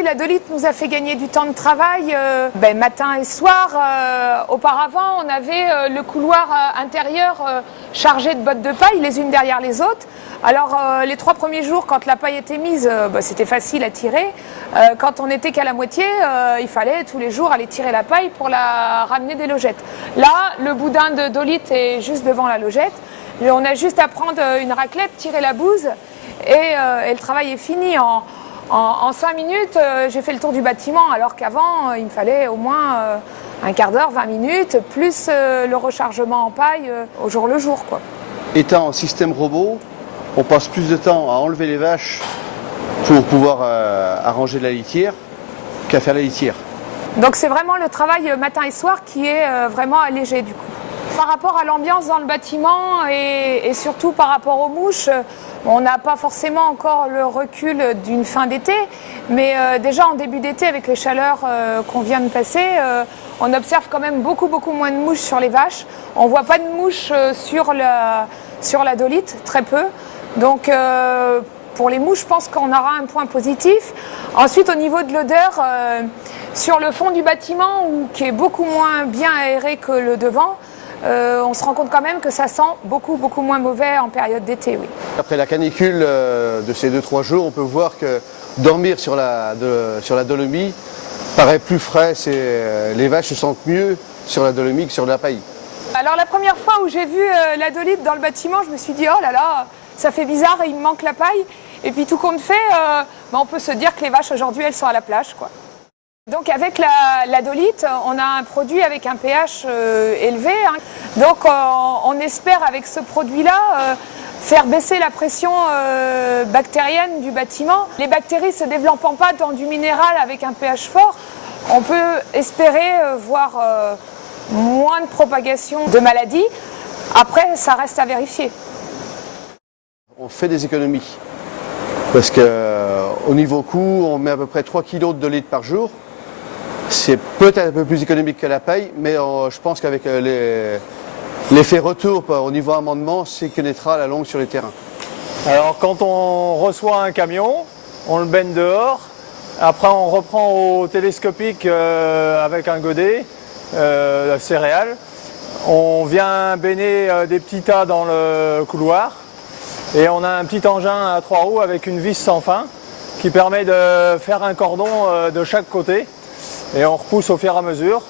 Oui, la dolite nous a fait gagner du temps de travail, matin et soir. Auparavant, on avait le couloir intérieur chargé de bottes de paille, les unes derrière les autres. Alors, les 3 premiers jours, quand la paille était mise, c'était facile à tirer. Quand on n'était qu'à la moitié, il fallait tous les jours aller tirer la paille pour la ramener des logettes. Là, le boudin de dolite est juste devant la logette. Et on a juste à prendre une raclette, tirer la bouse et le travail est fini. En 5 minutes, j'ai fait le tour du bâtiment, alors qu'avant, il me fallait au moins un quart d'heure, 20 minutes, plus le rechargement en paille au jour le jour, quoi. Étant en système robot, on passe plus de temps à enlever les vaches pour pouvoir arranger la litière qu'à faire la litière. Donc c'est vraiment le travail matin et soir qui est vraiment allégé du coup. Par rapport à l'ambiance dans le bâtiment et surtout par rapport aux mouches, on n'a pas forcément encore le recul d'une fin d'été, mais déjà en début d'été avec les chaleurs qu'on vient de passer, on observe quand même beaucoup moins de mouches sur les vaches. On ne voit pas de mouches sur la dolite, très peu. Donc pour les mouches, je pense qu'on aura un point positif. Ensuite, au niveau de l'odeur, sur le fond du bâtiment, qui est beaucoup moins bien aéré que le devant, on se rend compte quand même que ça sent beaucoup moins mauvais en période d'été, oui. Après la canicule de ces 2-3 jours, on peut voir que dormir sur la dolomie paraît plus frais. Les vaches se sentent mieux sur la dolomie que sur la paille. Alors la première fois où j'ai vu la dolite dans le bâtiment, je me suis dit oh là là, ça fait bizarre, il me manque la paille. Et puis tout compte fait, on peut se dire que les vaches aujourd'hui elles sont à la plage, quoi. Donc avec la dolite, on a un produit avec un pH élevé. Donc on espère avec ce produit-là faire baisser la pression bactérienne du bâtiment. Les bactéries ne se développant pas dans du minéral avec un pH fort, on peut espérer voir moins de propagation de maladies. Après, ça reste à vérifier. On fait des économies parce qu'au niveau coût, on met à peu près 3 kg de dolite par jour. C'est peut-être un peu plus économique que la paille, mais je pense qu'avec l'effet retour au niveau amendement, c'est connaîtra à la longue sur les terrains. Alors quand on reçoit un camion, on le baigne dehors, après on reprend au télescopique avec un godet, céréales. On vient baigner des petits tas dans le couloir et on a un petit engin à 3 roues avec une vis sans fin qui permet de faire un cordon de chaque côté. Et on repousse au fur et à mesure.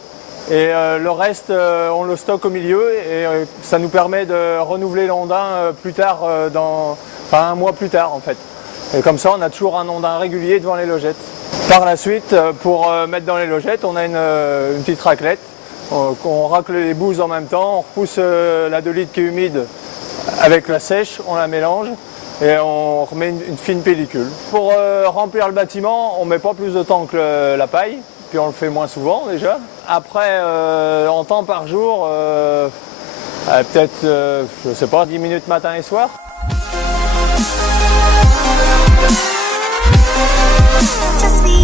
Et le reste, on le stocke au milieu et ça nous permet de renouveler l'ondin plus tard, un mois plus tard en fait. Et comme ça, on a toujours un ondin régulier devant les logettes. Par la suite, pour mettre dans les logettes, on a une petite raclette. On racle les bouses en même temps, on repousse la dolite qui est humide avec la sèche, on la mélange et on remet une fine pellicule. Pour remplir le bâtiment, on ne met pas plus de temps que la paille. Puis on le fait moins souvent déjà. Après, en temps par jour, peut-être, je sais pas, 10 minutes matin et soir. Just be